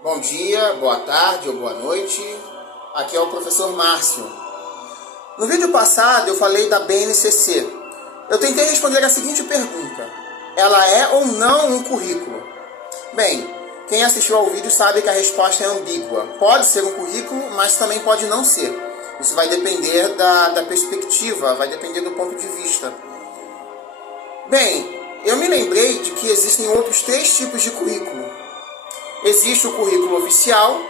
Bom dia, boa tarde ou boa noite. Aqui é o professor Márcio. No vídeo passado eu falei da BNCC. Eu tentei responder a seguinte pergunta: ela é ou não um currículo? Bem, quem assistiu ao vídeo sabe que a resposta é ambígua. Pode ser um currículo, mas também pode não ser. Isso vai depender da perspectiva, vai depender do ponto de vista. Bem, eu me lembrei de que existem outros 3 tipos de currículo. Existe o currículo oficial,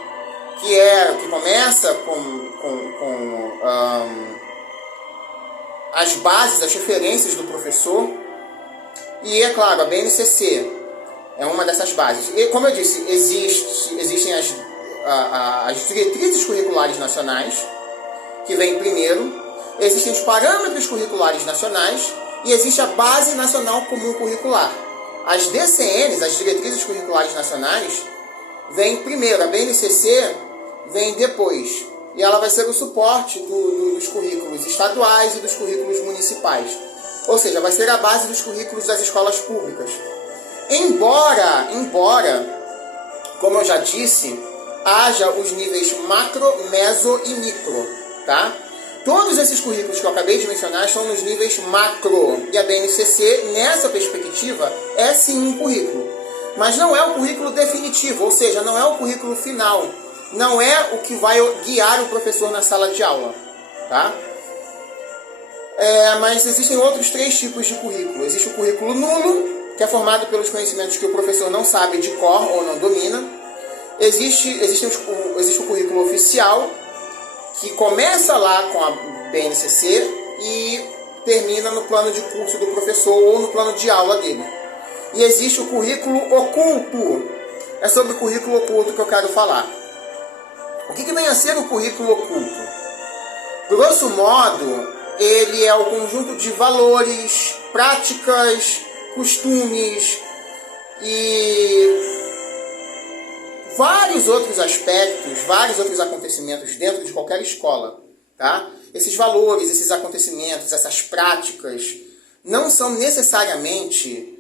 que começa com as bases, as referências do professor. E, é claro, a BNCC é uma dessas bases. E, como eu disse, existem as diretrizes curriculares nacionais, que vem primeiro. Existem os parâmetros curriculares nacionais e existe a Base Nacional Comum Curricular. As DCNs, as diretrizes curriculares nacionais, vem primeiro, a BNCC vem depois. E ela vai ser o suporte dos currículos estaduais e dos currículos municipais. Ou seja, vai ser a base dos currículos das escolas públicas. Embora, como eu já disse, haja os níveis macro, meso e micro, tá? Todos esses currículos que eu acabei de mencionar estão nos níveis macro. E a BNCC, nessa perspectiva, é sim um currículo. Mas não é o currículo definitivo, ou seja, não é o currículo final. Não é o que vai guiar o professor na sala de aula, tá? Mas existem outros 3 tipos de currículo. Existe o currículo nulo, que é formado pelos conhecimentos que o professor não sabe de cor ou não domina. Existe o currículo oficial, que começa lá com a BNCC e termina no plano de curso do professor ou no plano de aula dele. E existe o currículo oculto. É sobre o currículo oculto que eu quero falar. O que vem a ser o currículo oculto? Grosso modo, ele é o conjunto de valores, práticas, costumes e vários outros aspectos, vários outros acontecimentos dentro de qualquer escola, tá? Esses valores, esses acontecimentos, essas práticas não são necessariamente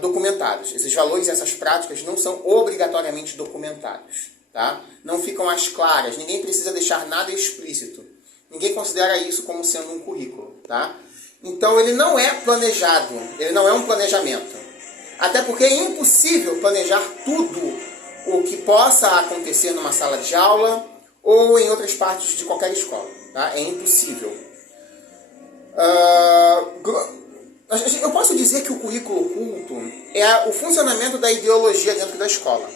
documentados. Esses valores e essas práticas não são obrigatoriamente documentados, tá? Não ficam às claras, ninguém precisa deixar nada explícito. Ninguém considera isso como sendo um currículo, tá? Então ele não é planejado, ele não é um planejamento. Até porque é impossível planejar tudo o que possa acontecer numa sala de aula ou em outras partes de qualquer escola, tá? É impossível. Eu posso dizer que o currículo oculto é o funcionamento da ideologia dentro da escola.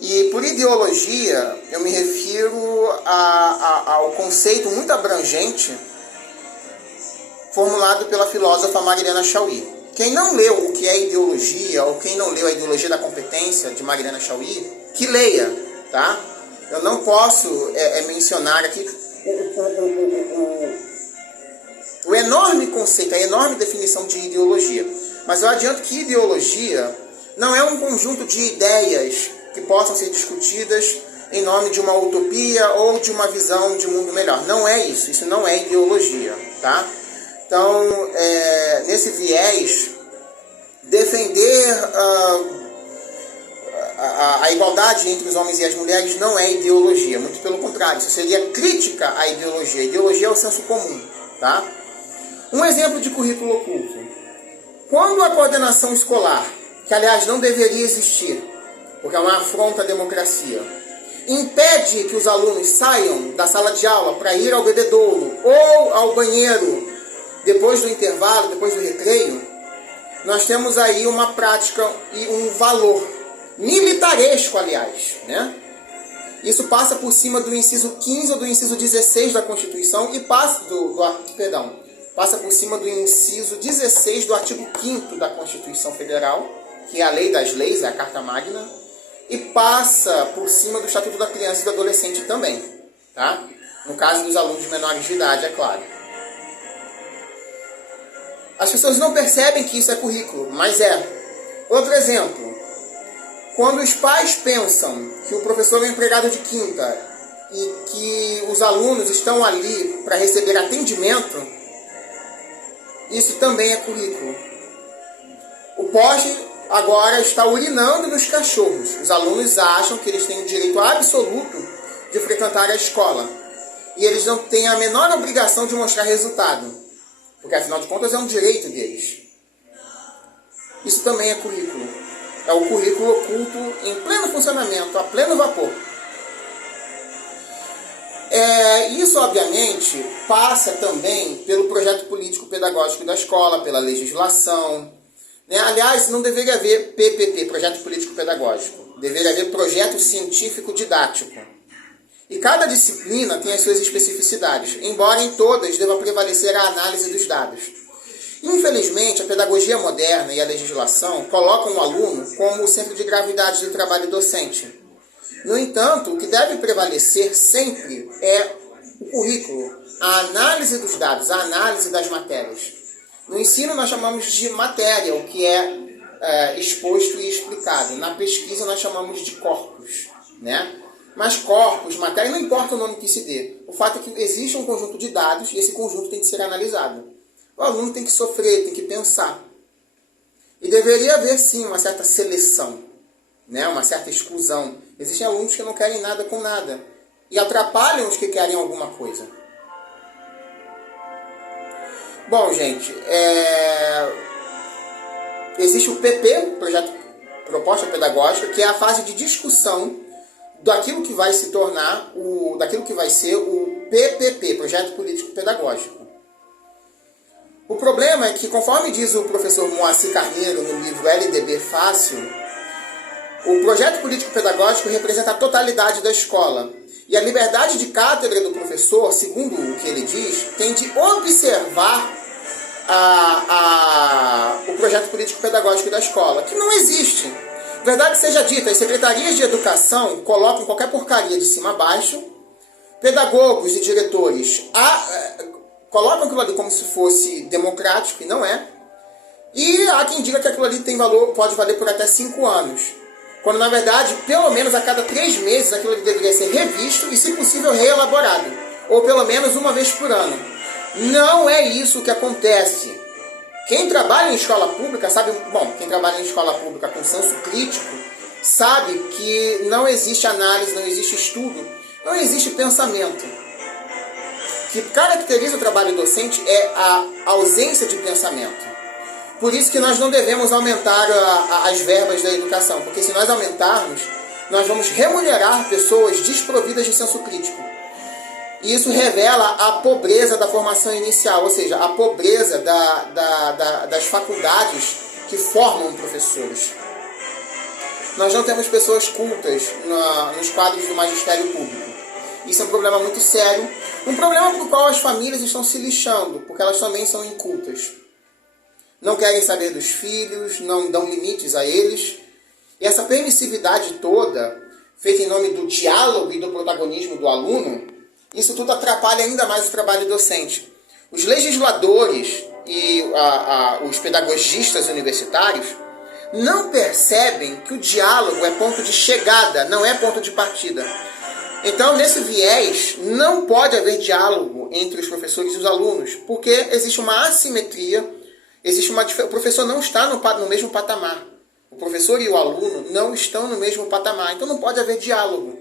E por ideologia, eu me refiro ao conceito muito abrangente formulado pela filósofa Mariana Chauí. Quem não leu o que é ideologia, ou quem não leu a ideologia da competência de Mariana Chauí, que leia, tá? Eu não posso mencionar aqui o enorme conceito, a enorme definição de ideologia. Mas eu adianto que ideologia não é um conjunto de ideias que possam ser discutidas em nome de uma utopia ou de uma visão de mundo melhor. Não é isso. Isso não é ideologia, tá? Então, nesse viés, defender a igualdade entre os homens e as mulheres não é ideologia. Muito pelo contrário, isso seria crítica à ideologia. A ideologia é o senso comum, tá? Um exemplo de currículo oculto. Quando a coordenação escolar, que aliás não deveria existir, porque é uma afronta à democracia, impede que os alunos saiam da sala de aula para ir ao bebedouro ou ao banheiro depois do intervalo, depois do recreio, nós temos aí uma prática e um valor militaresco, aliás, né? Isso passa por cima do inciso 15 ou do inciso 16 da Constituição e passa passa por cima do inciso 16 do artigo 5º da Constituição Federal, que é a lei das leis, é a Carta Magna, e passa por cima do Estatuto da Criança e do Adolescente também, tá? No caso dos alunos menores de idade, é claro. As pessoas não percebem que isso é currículo, mas é. Outro exemplo. Quando os pais pensam que o professor é um empregado de quinta e que os alunos estão ali para receber atendimento, isso também é currículo. O poste agora está urinando nos cachorros. Os alunos acham que eles têm o direito absoluto de frequentar a escola. E eles não têm a menor obrigação de mostrar resultado. Porque, afinal de contas, é um direito deles. Isso também é currículo. É o currículo oculto em pleno funcionamento, a pleno vapor. Isso, obviamente, passa também pelo projeto político-pedagógico da escola, pela legislação. Aliás, não deveria haver PPP, projeto político-pedagógico. Deveria haver projeto científico-didático. E cada disciplina tem as suas especificidades, embora em todas deva prevalecer a análise dos dados. Infelizmente, a pedagogia moderna e a legislação colocam o aluno como o centro de gravidade do trabalho docente. No entanto, o que deve prevalecer sempre é o currículo, a análise dos dados, a análise das matérias. No ensino nós chamamos de matéria, o que é exposto e explicado. Na pesquisa nós chamamos de corpus, né? Mas corpus, matéria, não importa o nome que se dê. O fato é que existe um conjunto de dados e esse conjunto tem que ser analisado. O aluno tem que sofrer, tem que pensar. E deveria haver, sim, uma certa seleção, né? Uma certa exclusão. Existem alunos que não querem nada com nada e atrapalham os que querem alguma coisa. Bom, gente, existe o PP, Projeto Proposta Pedagógica, que é a fase de discussão daquilo que vai se tornar, daquilo que vai ser o PPP, Projeto Político Pedagógico. O problema é que, conforme diz o professor Moacir Carneiro no livro LDB Fácil, o projeto político-pedagógico representa a totalidade da escola. E a liberdade de cátedra do professor, segundo o que ele diz, tem de observar o projeto político-pedagógico da escola, que não existe. Verdade seja dita, as secretarias de educação colocam qualquer porcaria de cima a baixo, pedagogos e diretores colocam aquilo ali como se fosse democrático, e não é. E há quem diga que aquilo ali tem valor, pode valer por até 5 anos. Quando, na verdade, pelo menos a cada 3 meses, aquilo ali deveria ser revisto e, se possível, reelaborado. Ou pelo menos uma vez por ano. Não é isso que acontece. Quem trabalha em escola pública sabe... Bom, quem trabalha em escola pública com senso crítico sabe que não existe análise, não existe estudo, não existe pensamento. O que caracteriza o trabalho docente é a ausência de pensamento. Por isso que nós não devemos aumentar as verbas da educação, porque se nós aumentarmos, nós vamos remunerar pessoas desprovidas de senso crítico. E isso revela a pobreza da formação inicial, ou seja, a pobreza das faculdades que formam professores. Nós não temos pessoas cultas nos quadros do magistério público. Isso é um problema muito sério, um problema para o qual as famílias estão se lixando, porque elas também são incultas. Não querem saber dos filhos, não dão limites a eles. E essa permissividade toda, feita em nome do diálogo e do protagonismo do aluno, isso tudo atrapalha ainda mais o trabalho docente. Os legisladores e os pedagogistas universitários não percebem que o diálogo é ponto de chegada, não é ponto de partida. Então, nesse viés, não pode haver diálogo entre os professores e os alunos, porque existe uma assimetria, o professor não está no mesmo patamar. O professor e o aluno não estão no mesmo patamar, então não pode haver diálogo.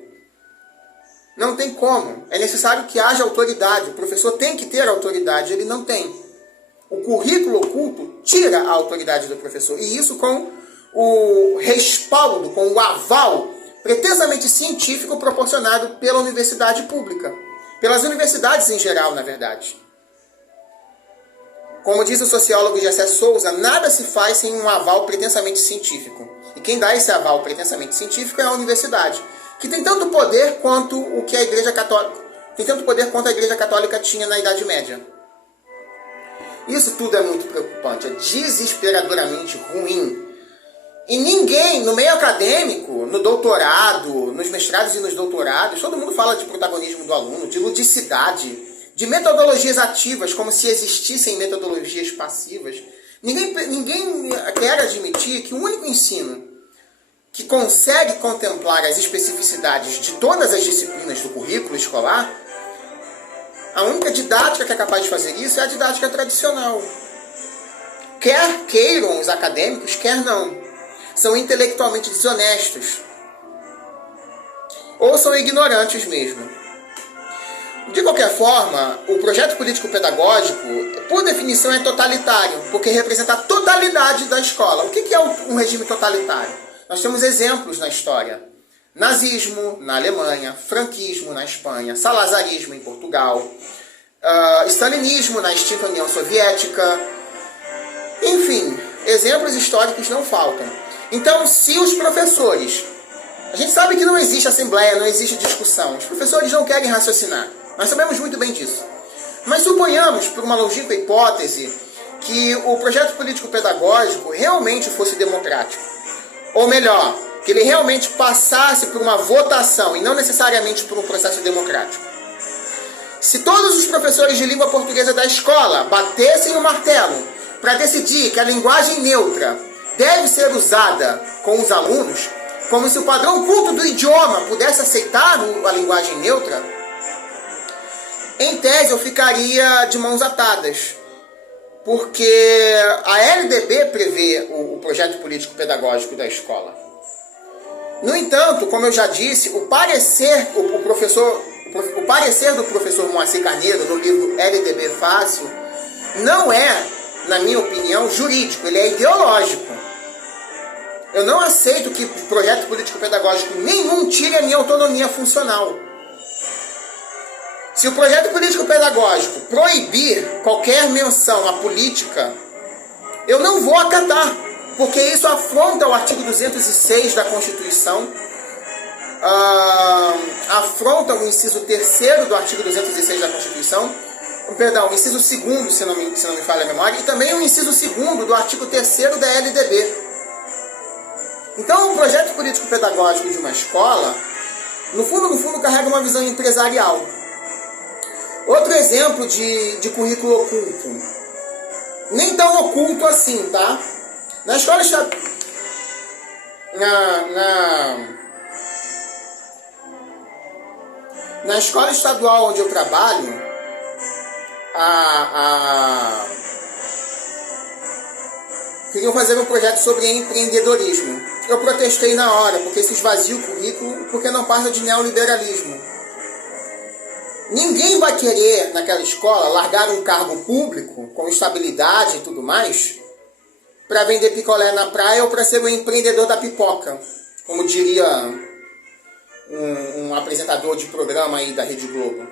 Não tem como. É necessário que haja autoridade. O professor tem que ter autoridade, ele não tem. O currículo oculto tira a autoridade do professor. E isso com o respaldo, com o aval pretensamente científico proporcionado pela universidade pública. Pelas universidades em geral, na verdade. Como diz o sociólogo Gessé Souza, nada se faz sem um aval pretensamente científico. E quem dá esse aval pretensamente científico é a universidade, que tem tanto poder quanto o que a Igreja Católica, tem tanto poder quanto a Igreja Católica tinha na Idade Média. Isso tudo é muito preocupante, é desesperadoramente ruim. E ninguém, no meio acadêmico, no doutorado, nos mestrados e nos doutorados, todo mundo fala de protagonismo do aluno, de ludicidade, de metodologias ativas, como se existissem metodologias passivas. Ninguém quer admitir que o único ensino que consegue contemplar as especificidades de todas as disciplinas do currículo escolar, a única didática que é capaz de fazer isso é a didática tradicional. Quer queiram os acadêmicos, quer não. são intelectualmente desonestos. Ou são ignorantes mesmo. De qualquer forma, o projeto político-pedagógico, por definição, é totalitário, porque representa a totalidade da escola. O que é um regime totalitário? Nós temos exemplos na história. Nazismo na Alemanha, franquismo na Espanha, salazarismo em Portugal, stalinismo na extinta União Soviética. Enfim, exemplos históricos não faltam. Então, se os professores... A gente sabe que não existe assembleia, não existe discussão. Os professores não querem raciocinar. Nós sabemos muito bem disso. Mas suponhamos, por uma longínqua hipótese, que o projeto político-pedagógico realmente fosse democrático. Ou melhor, que ele realmente passasse por uma votação e não necessariamente por um processo democrático. Se todos os professores de língua portuguesa da escola batessem o martelo para decidir que a linguagem neutra deve ser usada com os alunos, como se o padrão culto do idioma pudesse aceitar a linguagem neutra, em tese eu ficaria de mãos atadas, porque a LDB prevê o projeto político-pedagógico da escola. No entanto, como eu já disse, o parecer do professor Moacir Carneiro no livro LDB Fácil não é, na minha opinião, jurídico, ele é ideológico. Eu não aceito que projeto político-pedagógico nenhum tire a minha autonomia funcional. Se o projeto político-pedagógico proibir qualquer menção à política, eu não vou acatar, porque isso afronta o artigo 206 da Constituição, afronta o inciso 3º do artigo 206 da Constituição, perdão, o inciso 2º, se não me falha a memória, e também o inciso 2º do artigo 3º da LDB. Então, o projeto político-pedagógico de uma escola, no fundo, carrega uma visão empresarial. Outro exemplo de currículo oculto. Nem tão oculto assim, tá? Na escola na escola estadual onde eu trabalho, queriam fazer um projeto sobre empreendedorismo. Eu protestei na hora, porque isso esvazia o currículo, porque não passa de neoliberalismo. Ninguém vai querer, naquela escola, largar um cargo público, com estabilidade e tudo mais, para vender picolé na praia ou para ser o empreendedor da pipoca, como diria um apresentador de programa aí da Rede Globo.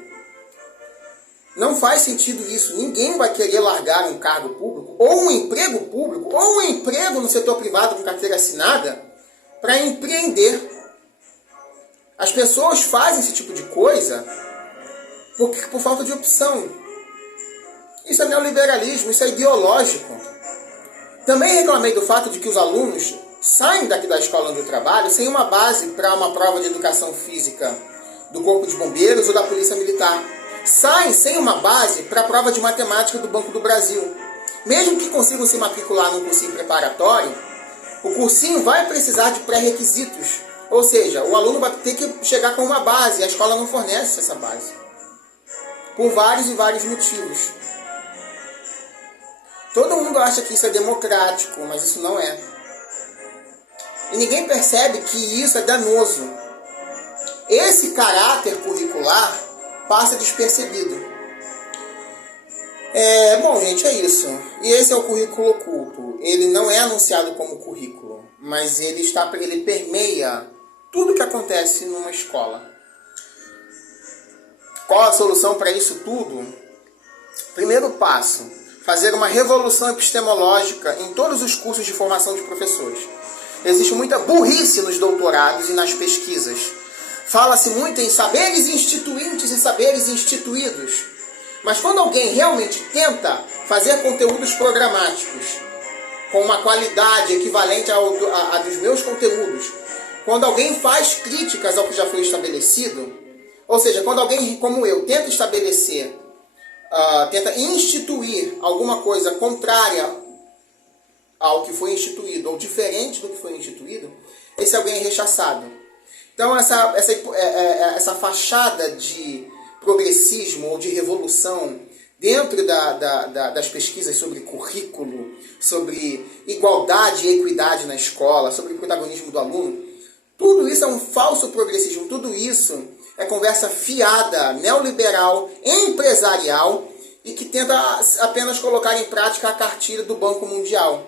Não faz sentido isso. Ninguém vai querer largar um cargo público, ou um emprego público, ou um emprego no setor privado com carteira assinada, para empreender. As pessoas fazem esse tipo de coisa por falta de opção. Isso é neoliberalismo, isso é ideológico. Também reclamei do fato de que os alunos saem daqui da escola onde eu trabalho sem uma base para uma prova de educação física do Corpo de Bombeiros ou da Polícia Militar. Saem sem uma base para a prova de matemática do Banco do Brasil. Mesmo que consigam se matricular num cursinho preparatório, o cursinho vai precisar de pré-requisitos. Ou seja, o aluno vai ter que chegar com uma base, e a escola não fornece essa base. Por vários e vários motivos. Todo mundo acha que isso é democrático, mas isso não é. E ninguém percebe que isso é danoso. Esse caráter curricular passa despercebido. Bom, gente, é isso. E esse é o currículo oculto. Ele não é anunciado como currículo, mas ele permeia tudo que acontece numa escola. Qual a solução para isso tudo? Primeiro passo, fazer uma revolução epistemológica em todos os cursos de formação de professores. Existe muita burrice nos doutorados e nas pesquisas. Fala-se muito em saberes instituintes e saberes instituídos. Mas quando alguém realmente tenta fazer conteúdos programáticos com uma qualidade equivalente a dos meus conteúdos, quando alguém faz críticas ao que já foi estabelecido, ou seja, quando alguém como eu tenta estabelecer, tenta instituir alguma coisa contrária ao que foi instituído ou diferente do que foi instituído, esse alguém é rechaçado. Então essa fachada de progressismo ou de revolução dentro das pesquisas sobre currículo, sobre igualdade e equidade na escola, sobre o protagonismo do aluno, tudo isso é um falso progressismo, tudo isso é conversa fiada, neoliberal, empresarial e que tenta apenas colocar em prática a cartilha do Banco Mundial,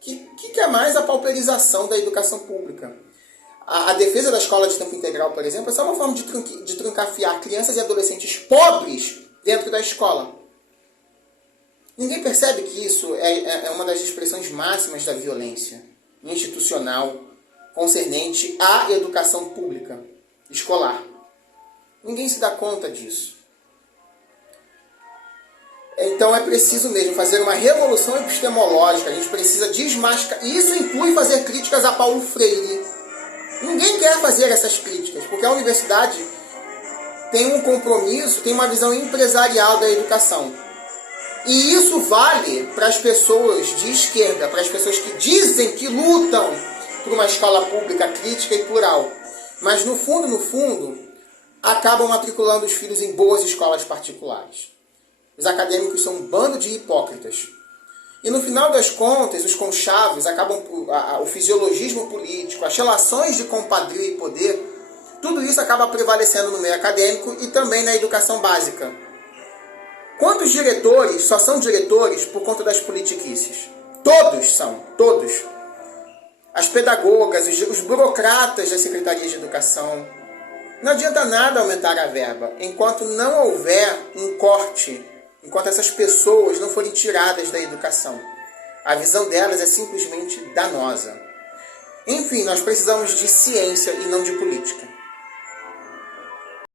que é mais a pauperização da educação pública. A defesa da escola de tempo integral, por exemplo, é só uma forma de trancafiar crianças e adolescentes pobres dentro da escola. Ninguém percebe que isso é uma das expressões máximas da violência institucional concernente à educação pública escolar. Ninguém se dá conta disso. Então é preciso mesmo fazer uma revolução epistemológica. A gente precisa desmascarar. Isso inclui fazer críticas a Paulo Freire. Ninguém quer fazer essas críticas, porque a universidade tem um compromisso, tem uma visão empresarial da educação. E isso vale para as pessoas de esquerda, para as pessoas que dizem que lutam por uma escola pública crítica e plural. Mas no fundo, acabam matriculando os filhos em boas escolas particulares. Os acadêmicos são um bando de hipócritas. E no final das contas, os conchaves acabam o fisiologismo político, as relações de compadrio e poder, tudo isso acaba prevalecendo no meio acadêmico e também na educação básica. Quantos diretores só são diretores por conta das politiquices? Todos são, todos. As pedagogas, os burocratas das secretarias de educação. Não adianta nada aumentar a verba, enquanto não houver um corte, enquanto essas pessoas não forem tiradas da educação. A visão delas é simplesmente danosa. Enfim, nós precisamos de ciência e não de política.